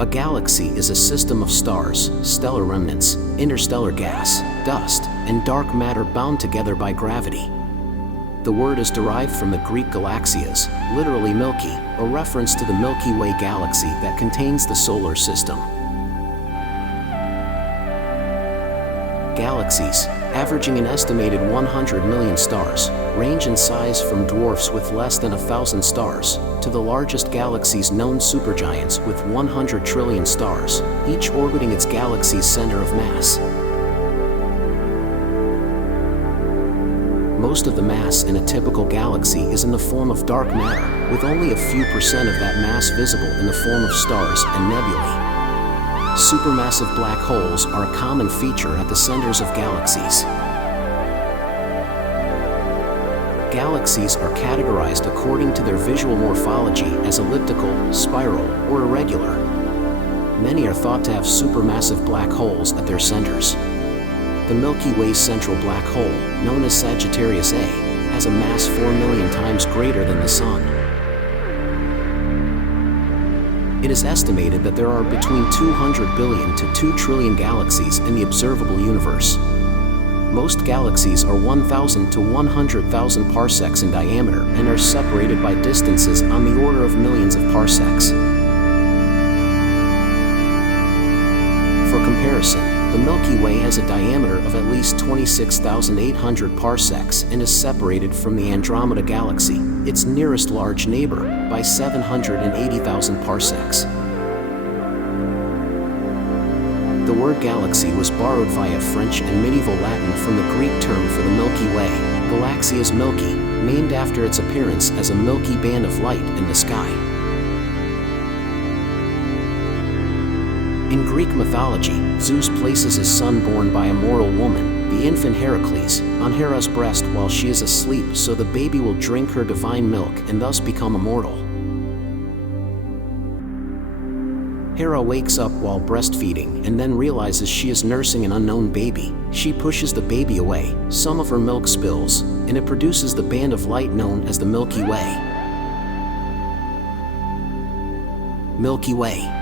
A galaxy is a system of stars, stellar remnants, interstellar gas, dust, and dark matter bound together by gravity. The word is derived from the Greek galaxias, literally milky, a reference to the Milky Way galaxy that contains the solar system. Galaxies, averaging an estimated 100 million stars, range in size from dwarfs with less than 1,000 stars to the largest galaxies known supergiants with 100 trillion stars, each orbiting its galaxy's center of mass. Most of the mass in a typical galaxy is in the form of dark matter, with only a few percent of that mass visible in the form of stars and nebulae. Supermassive black holes are a common feature at the centers of galaxies. Galaxies are categorized according to their visual morphology as elliptical, spiral, or irregular. Many are thought to have supermassive black holes at their centers. The Milky Way's central black hole, known as Sagittarius A, has a mass 4 million times greater than the Sun. It is estimated that there are between 200 billion to 2 trillion galaxies in the observable universe. Most galaxies are 1,000 to 100,000 parsecs in diameter and are separated by distances on the order of millions of parsecs. For comparison, the Milky Way has a diameter of at least 26,800 parsecs and is separated from the Andromeda Galaxy, its nearest large neighbor, by 780,000 parsecs. The word galaxy was borrowed via French and medieval Latin from the Greek term for the Milky Way, Galaxias Milky, named after its appearance as a milky band of light in the sky. In Greek mythology, Zeus places his son born by a mortal woman, the infant Heracles, on Hera's breast while she is asleep so the baby will drink her divine milk and thus become immortal. Hera wakes up while breastfeeding and then realizes she is nursing an unknown baby. She pushes the baby away, some of her milk spills, and it produces the band of light known as the Milky Way. Milky Way.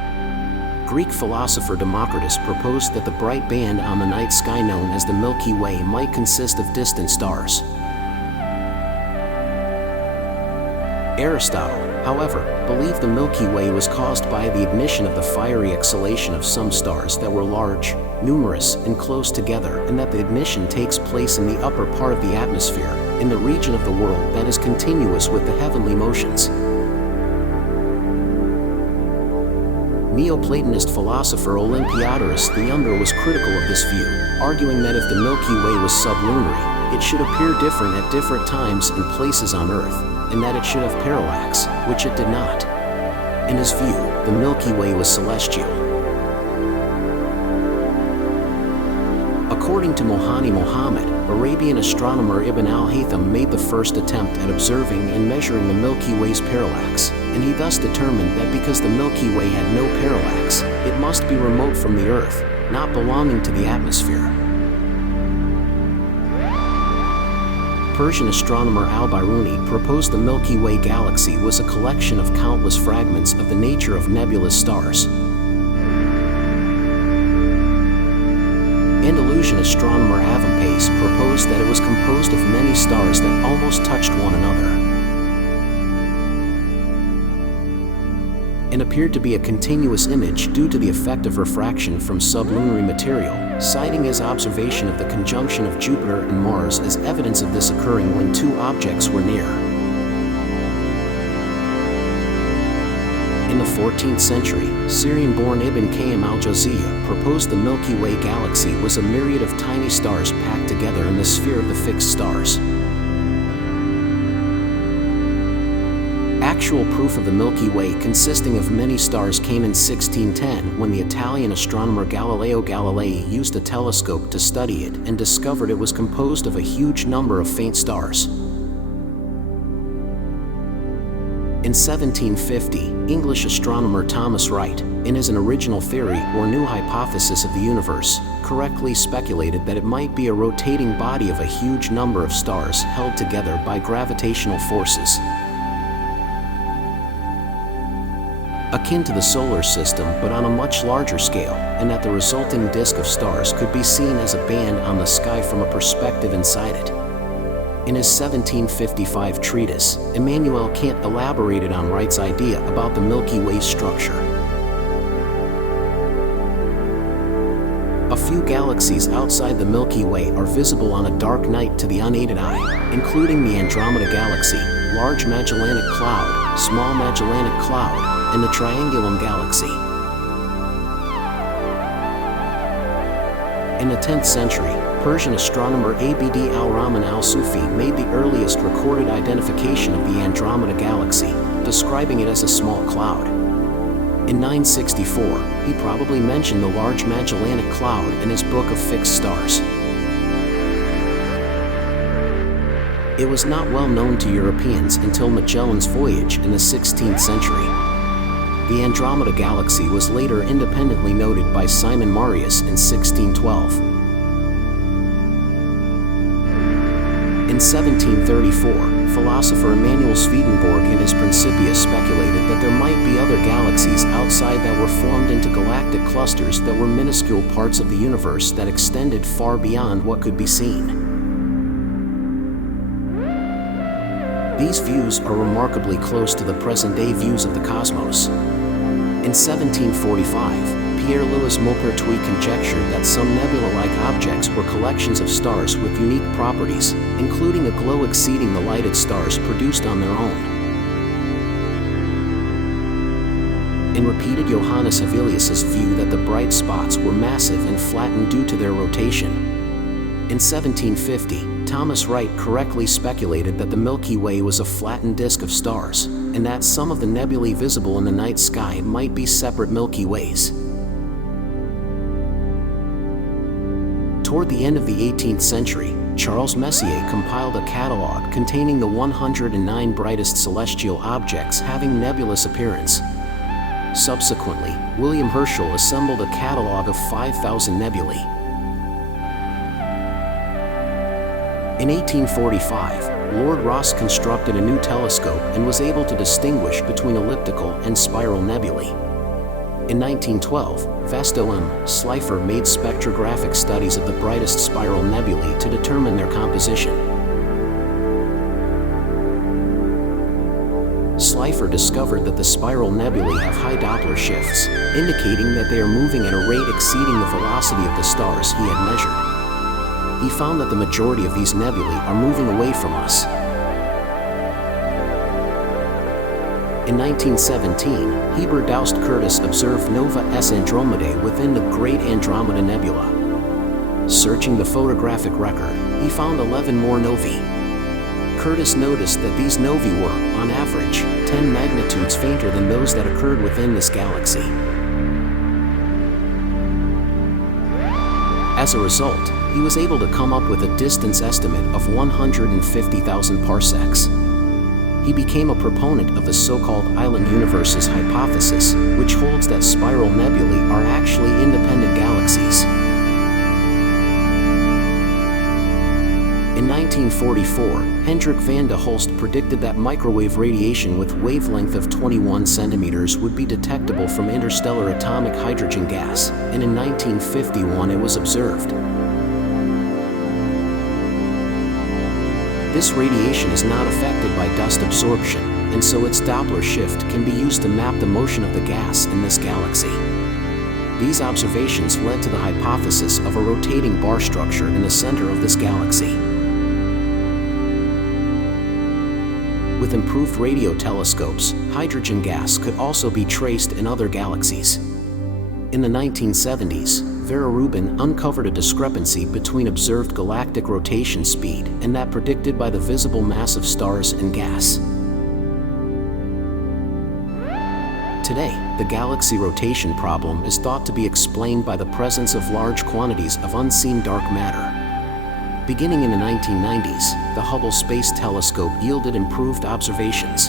Greek philosopher Democritus proposed that the bright band on the night sky known as the Milky Way might consist of distant stars. Aristotle, however, believed the Milky Way was caused by the ignition of the fiery exhalation of some stars that were large, numerous, and close together, and that the ignition takes place in the upper part of the atmosphere, in the region of the world that is continuous with the heavenly motions. Neoplatonist philosopher Olympiodorus the Younger was critical of this view, arguing that if the Milky Way was sublunary, it should appear different at different times and places on Earth, and that it should have parallax, which it did not. In his view, the Milky Way was celestial. According to Mohani Muhammad, Arabian astronomer Ibn al-Haytham made the first attempt at observing and measuring the Milky Way's parallax, and he thus determined that because the Milky Way had no parallax, it must be remote from the Earth, not belonging to the atmosphere. Persian astronomer al-Biruni proposed the Milky Way galaxy was a collection of countless fragments of the nature of nebulous stars. Andalusian astronomer Avempace proposed that it was composed of many stars that almost touched one another, and appeared to be a continuous image due to the effect of refraction from sublunary material, citing his observation of the conjunction of Jupiter and Mars as evidence of this occurring when two objects were near. In the 14th century, Syrian-born Ibn Qayyim al-Jawziyya proposed the Milky Way galaxy was a myriad of tiny stars packed together in the sphere of the fixed stars. Actual proof of the Milky Way consisting of many stars came in 1610 when the Italian astronomer Galileo Galilei used a telescope to study it and discovered it was composed of a huge number of faint stars. In 1750, English astronomer Thomas Wright, in his An Original Theory or New Hypothesis of the Universe, correctly speculated that it might be a rotating body of a huge number of stars held together by gravitational forces. akin to the solar system but on a much larger scale, and that the resulting disk of stars could be seen as a band on the sky from a perspective inside it. In his 1755 treatise, Immanuel Kant elaborated on Wright's idea about the Milky Way's structure. A few galaxies outside the Milky Way are visible on a dark night to the unaided eye, including the Andromeda Galaxy, Large Magellanic Cloud, Small Magellanic Cloud, and the Triangulum Galaxy. In the 10th century, Persian astronomer Abd al-Rahman al-Sufi made the earliest recorded identification of the Andromeda Galaxy, describing it as a small cloud. In 964, he probably mentioned the Large Magellanic Cloud in his book of fixed stars. It was not well known to Europeans until Magellan's voyage in the 16th century. The Andromeda Galaxy was later independently noted by Simon Marius in 1612. In 1734, philosopher Emanuel Swedenborg in his Principia speculated that there might be other galaxies outside that were formed into galactic clusters that were minuscule parts of the universe that extended far beyond what could be seen. These views are remarkably close to the present-day views of the cosmos. In 1745, Pierre-Louis Maupertuis conjectured that some nebula-like objects were collections of stars with unique properties, including a glow exceeding the lighted stars produced on their own. And repeated Johannes Hevelius's view that the bright spots were massive and flattened due to their rotation. In 1750, Thomas Wright correctly speculated that the Milky Way was a flattened disk of stars, and that some of the nebulae visible in the night sky might be separate Milky Ways. Toward the end of the 18th century, Charles Messier compiled a catalog containing the 109 brightest celestial objects having nebulous appearance. Subsequently, William Herschel assembled a catalog of 5,000 nebulae. In 1845, Lord Rosse constructed a new telescope and was able to distinguish between elliptical and spiral nebulae. In 1912, Vesto M. Slipher made spectrographic studies of the brightest spiral nebulae to determine their composition. Slipher discovered that the spiral nebulae have high Doppler shifts, indicating that they are moving at a rate exceeding the velocity of the stars he had measured. He found that the majority of these nebulae are moving away from us. In 1917, Heber Daust Curtis observed Nova S Andromedae within the Great Andromeda Nebula. Searching the photographic record, he found 11 more novae. Curtis noticed that these novae were, on average, 10 magnitudes fainter than those that occurred within this galaxy. As a result, he was able to come up with a distance estimate of 150,000 parsecs. He became a proponent of the so-called island universes hypothesis, which holds that spiral nebulae are actually independent galaxies. In 1944, Hendrik van de Hulst predicted that microwave radiation with wavelength of 21 centimeters would be detectable from interstellar atomic hydrogen gas, and in 1951 it was observed. This radiation is not affected by dust absorption, and so its Doppler shift can be used to map the motion of the gas in this galaxy. These observations led to the hypothesis of a rotating bar structure in the center of this galaxy. With improved radio telescopes, hydrogen gas could also be traced in other galaxies. In the 1970s, Vera Rubin uncovered a discrepancy between observed galactic rotation speed and that predicted by the visible mass of stars and gas. Today, the galaxy rotation problem is thought to be explained by the presence of large quantities of unseen dark matter. Beginning in the 1990s, the Hubble Space Telescope yielded improved observations.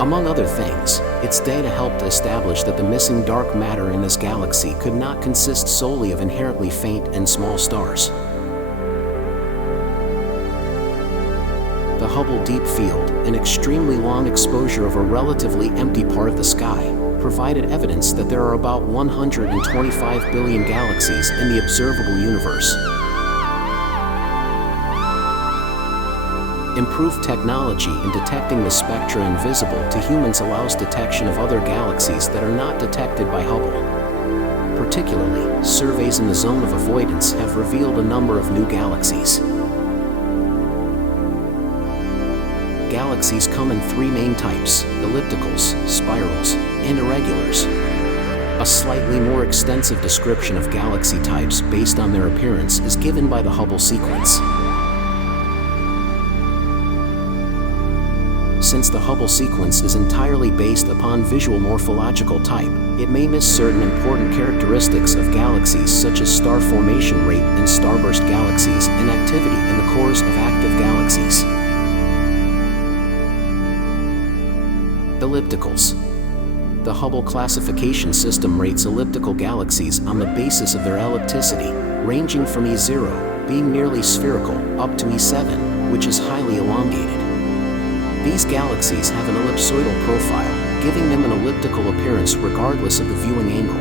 Among other things, its data helped establish that the missing dark matter in this galaxy could not consist solely of inherently faint and small stars. The Hubble Deep Field, an extremely long exposure of a relatively empty part of the sky, provided evidence that there are about 125 billion galaxies in the observable universe. Improved technology in detecting the spectra invisible to humans allows detection of other galaxies that are not detected by Hubble. Particularly, surveys in the zone of avoidance have revealed a number of new galaxies. Galaxies come in three main types: ellipticals, spirals, and irregulars. A slightly more extensive description of galaxy types based on their appearance is given by the Hubble sequence. Since the Hubble sequence is entirely based upon visual morphological type, it may miss certain important characteristics of galaxies such as star formation rate and starburst galaxies and activity in the cores of active galaxies. Ellipticals. The Hubble classification system rates elliptical galaxies on the basis of their ellipticity, ranging from E0, being nearly spherical, up to E7, which is highly elongated. These galaxies have an ellipsoidal profile, giving them an elliptical appearance regardless of the viewing angle.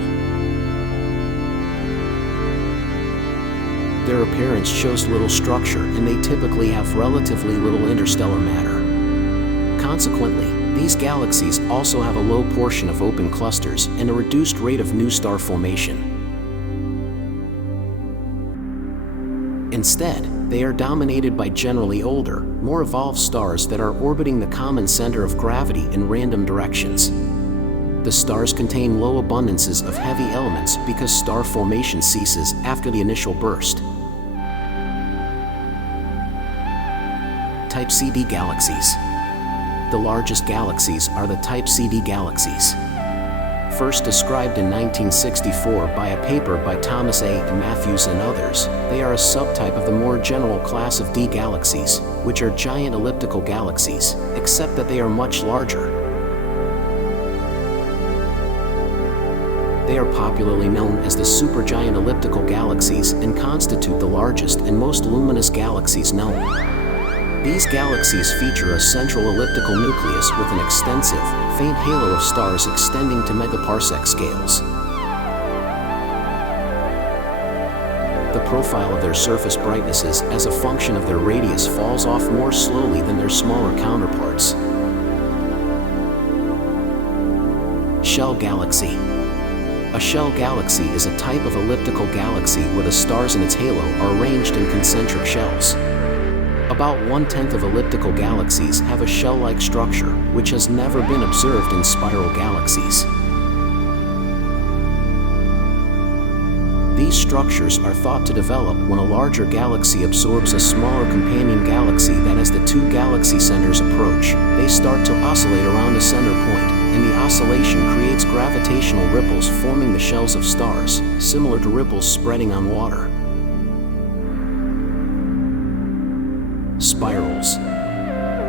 Their appearance shows little structure, and they typically have relatively little interstellar matter. Consequently, these galaxies also have a low portion of open clusters and a reduced rate of new star formation. Instead, they are dominated by generally older, more evolved stars that are orbiting the common center of gravity in random directions. The stars contain low abundances of heavy elements because star formation ceases after the initial burst. Type CD galaxies. The largest galaxies are the Type CD galaxies. First described in 1964 by a paper by Thomas A. Matthews and others, they are a subtype of the more general class of D galaxies, which are giant elliptical galaxies, except that they are much larger. They are popularly known as the supergiant elliptical galaxies and constitute the largest and most luminous galaxies known. These galaxies feature a central elliptical nucleus with an extensive, faint halo of stars extending to megaparsec scales. The profile of their surface brightnesses as a function of their radius falls off more slowly than their smaller counterparts. Shell galaxy. A shell galaxy is a type of elliptical galaxy where the stars in its halo are arranged in concentric shells. About 1/10 of elliptical galaxies have a shell-like structure, which has never been observed in spiral galaxies. These structures are thought to develop when a larger galaxy absorbs a smaller companion galaxy that as the two galaxy centers approach, they start to oscillate around a center point, and the oscillation creates gravitational ripples forming the shells of stars, similar to ripples spreading on water. Spirals.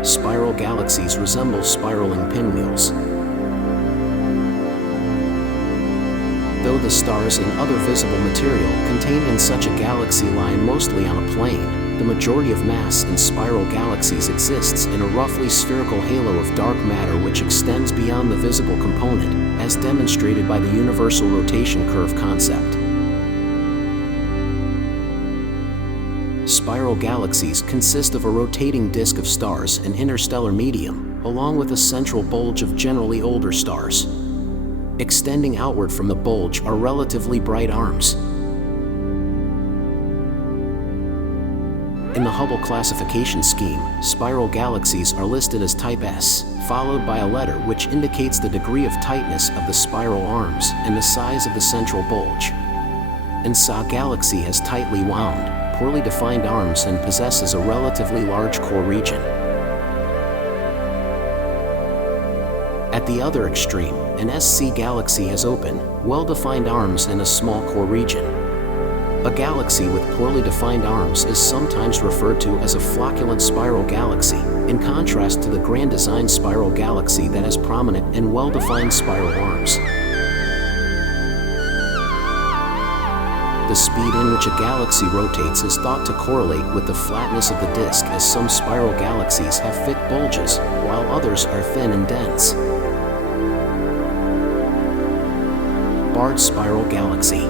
Spiral galaxies resemble spiraling pinwheels. Though the stars and other visible material contained in such a galaxy lie mostly on a plane, the majority of mass in spiral galaxies exists in a roughly spherical halo of dark matter which extends beyond the visible component, as demonstrated by the universal rotation curve concept. Spiral galaxies consist of a rotating disk of stars and interstellar medium, along with a central bulge of generally older stars. Extending outward from the bulge are relatively bright arms. In the Hubble classification scheme, spiral galaxies are listed as Type S, followed by a letter which indicates the degree of tightness of the spiral arms and the size of the central bulge. An SA galaxy has tightly wound, poorly defined arms and possesses a relatively large core region. At the other extreme, an SC galaxy has open, well-defined arms and a small core region. A galaxy with poorly defined arms is sometimes referred to as a flocculent spiral galaxy, in contrast to the grand design spiral galaxy that has prominent and well-defined spiral arms. The the speed in which a galaxy rotates is thought to correlate with the flatness of the disk, as some spiral galaxies have thick bulges, while others are thin and dense. Barred spiral galaxy.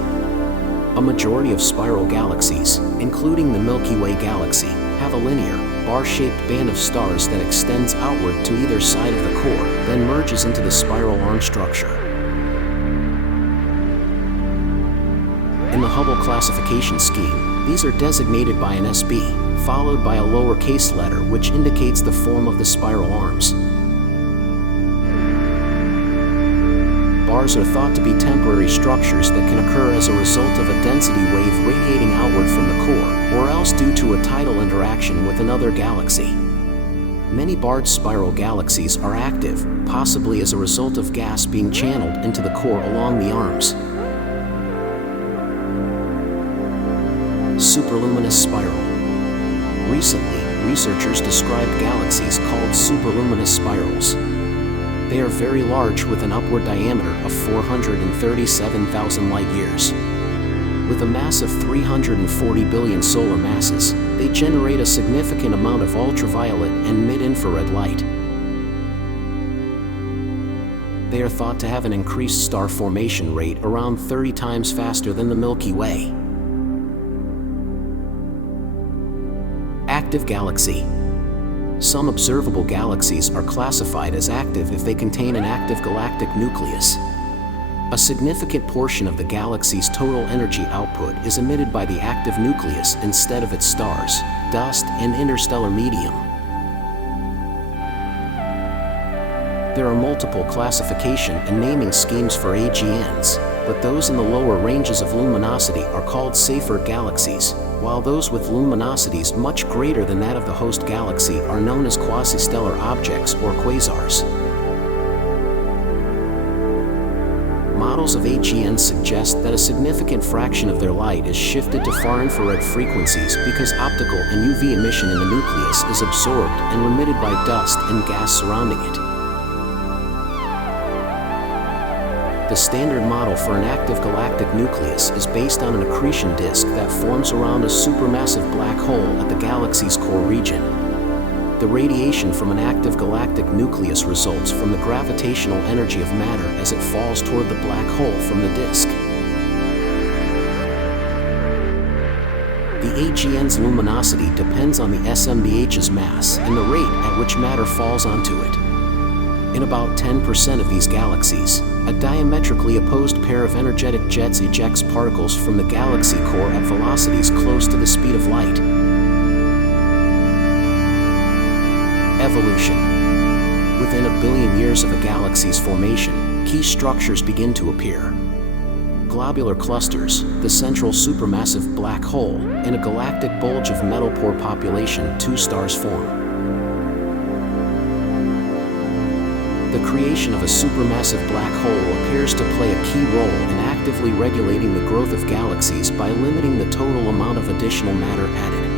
A majority of spiral galaxies, including the Milky Way galaxy, have a linear, bar-shaped band of stars that extends outward to either side of the core, then merges into the spiral arm structure. In the Hubble classification scheme, these are designated by an SB, followed by a lowercase letter which indicates the form of the spiral arms. Bars are thought to be temporary structures that can occur as a result of a density wave radiating outward from the core, or else due to a tidal interaction with another galaxy. Many barred spiral galaxies are active, possibly as a result of gas being channeled into the core along the arms. Superluminous spiral. Recently, researchers described galaxies called superluminous spirals. They are very large with an upward diameter of 437,000 light-years. With a mass of 340 billion solar masses, they generate a significant amount of ultraviolet and mid-infrared light. They are thought to have an increased star formation rate around 30 times faster than the Milky Way. Active galaxy. Some observable galaxies are classified as active if they contain an active galactic nucleus. A significant portion of the galaxy's total energy output is emitted by the active nucleus instead of its stars, dust, and interstellar medium. There are multiple classification and naming schemes for AGNs, but those in the lower ranges of luminosity are called safer galaxies, while those with luminosities much greater than that of the host galaxy are known as quasi-stellar objects or quasars. Models of AGN suggest that a significant fraction of their light is shifted to far-infrared frequencies because optical and UV emission in the nucleus is absorbed and remitted by dust and gas surrounding it. The standard model for an active galactic nucleus is based on an accretion disk that forms around a supermassive black hole at the galaxy's core region. The radiation from an active galactic nucleus results from the gravitational energy of matter as it falls toward the black hole from the disk. The AGN's luminosity depends on the SMBH's mass and the rate at which matter falls onto it. In about 10% of these galaxies, a diametrically opposed pair of energetic jets ejects particles from the galaxy core at velocities close to the speed of light. Evolution. Within a billion years of a galaxy's formation, key structures begin to appear. Globular clusters, the central supermassive black hole, and a galactic bulge of metal poor population, two stars form. The creation of a supermassive black hole appears to play a key role in actively regulating the growth of galaxies by limiting the total amount of additional matter added.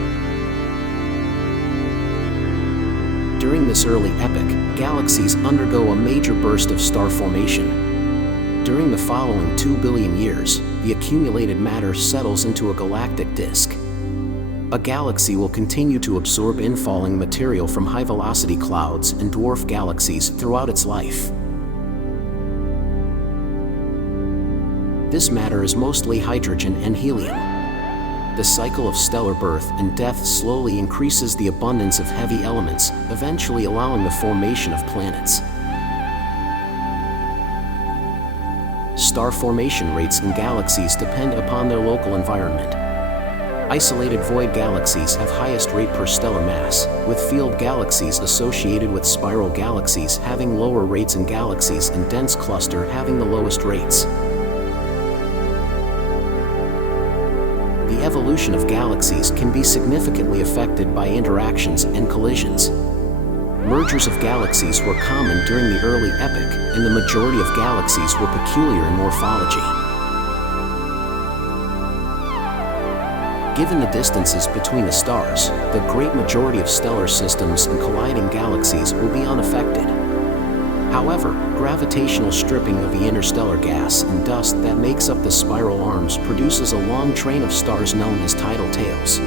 During this early epoch, galaxies undergo a major burst of star formation. During the following 2 billion years, the accumulated matter settles into a galactic disk. A galaxy will continue to absorb infalling material from high-velocity clouds and dwarf galaxies throughout its life. This matter is mostly hydrogen and helium. The cycle of stellar birth and death slowly increases the abundance of heavy elements, eventually allowing the formation of planets. Star formation rates in galaxies depend upon their local environment. Isolated void galaxies have highest rate per stellar mass, with field galaxies associated with spiral galaxies having lower rates and galaxies in dense cluster having the lowest rates. The evolution of galaxies can be significantly affected by interactions and collisions. Mergers of galaxies were common during the early epoch, and the majority of galaxies were peculiar in morphology. Given the distances between the stars, the great majority of stellar systems and colliding galaxies will be unaffected. However, gravitational stripping of the interstellar gas and dust that makes up the spiral arms produces a long train of stars known as tidal tails.